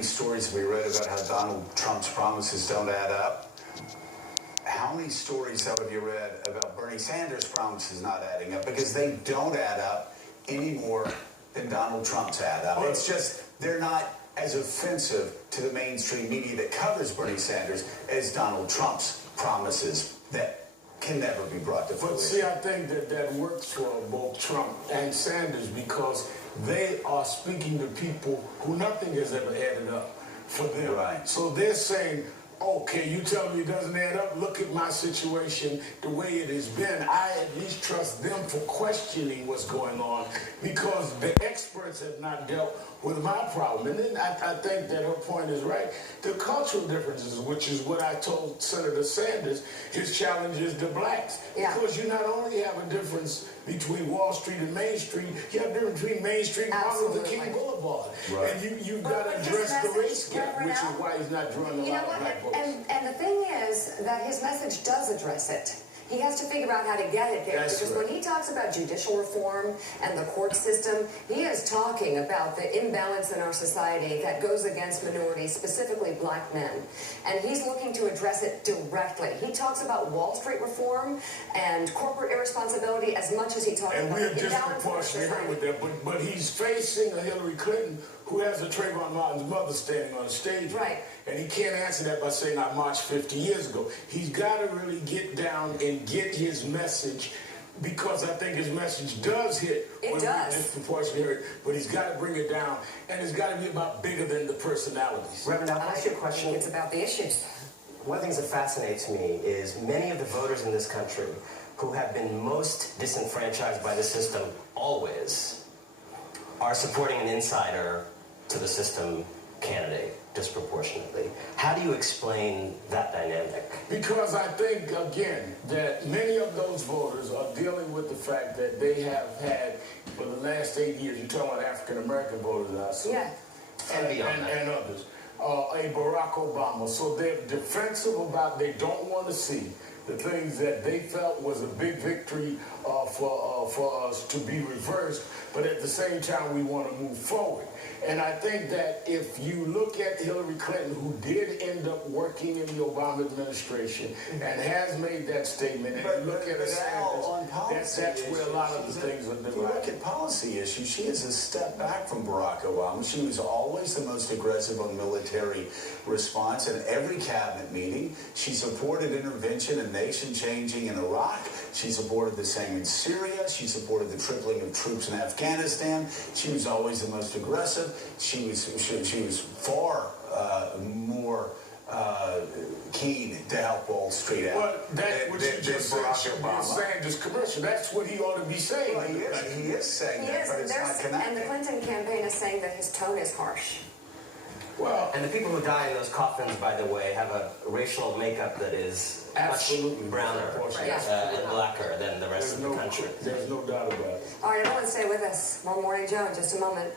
many stories have we read about how Donald Trump's promises don't add up? How many stories, though, have you read about Bernie Sanders' promises not adding up? Because they don't add up any more than Donald Trump's add up. It's just, they're not as offensive to the mainstream media that covers Bernie Sanders as Donald Trump's promises that can never be brought to fruition. But see, I think that works for both Trump and Sanders because they are speaking to people who nothing has ever added up for them. Right. So they're saying, okay, you tell me it doesn't add up. Look at my situation, the way it has been. I at least trust them for questioning what's going on because the experts have not dealt with my problem. And then I think that her point is right. The cultural differences, which is what I told Senator Sanders, his challenge is the blacks. Yeah. Because you not only have a difference between Wall Street and Main Street, you have a difference between Main Street and Martin Luther King Boulevard. Right. And you've got to address the race gap, which is why he's not drawing a lot of black votes. And the thing is that his message does address it. He has to figure out how to get it there. Because when he talks about judicial reform and the court system, he is talking about the imbalance in our society that goes against minorities, specifically black men. And he's looking to address it directly. He talks about Wall Street reform and corporate irresponsibility as much as he talks about the imbalance in our society. With that, but he's facing a Hillary Clinton who has a Trayvon Martin's mother standing on the stage. Right. And he can't answer that by saying, I marched 50 years ago. He's got to really get down and get his message because I think his message does hit. It does. Disproportionately hurt, but he's got to bring it down. And it's got to be about bigger than the personalities. Reverend, I'll ask you a question. It's about the issues. One of the things that fascinates me is many of the voters in this country who have been most disenfranchised by the system always are supporting an insider to the system candidate disproportionately. How do you explain that dynamic? Because I think, again, that many of those voters are dealing with the fact that they have had, for the last 8 years, you're talking about African-American voters, I assume. Yeah. And others. A Barack Obama. So they're defensive about, they don't want to see the things that they felt was a big victory for us to be reversed, but at the same time we want to move forward. And I think that if you look at Hillary Clinton, who did end up working in the Obama administration and has made that statement, and you look at her Sanders, that's where a lot of the things are divided. If you look at policy issues, she is a step back from Barack Obama. She was always the most aggressive on military response in every cabinet meeting. She supported intervention and nation-changing in Iraq. She supported the same in Syria. She supported the tripling of troops in Afghanistan. She was always the most aggressive. She was far more keen to help Wall Street out. Well, that's what you just said. You're saying this commercial. That's what he ought to be saying. Well, he is saying that, but it's not connected. And the Clinton campaign is saying that his tone is harsh. Well, and the people who die in those coffins, by the way, have a racial makeup that is absolutely much browner and blacker than the rest of the country. There's no doubt about it. All right, everyone stay with us. More Morning Joe in just a moment.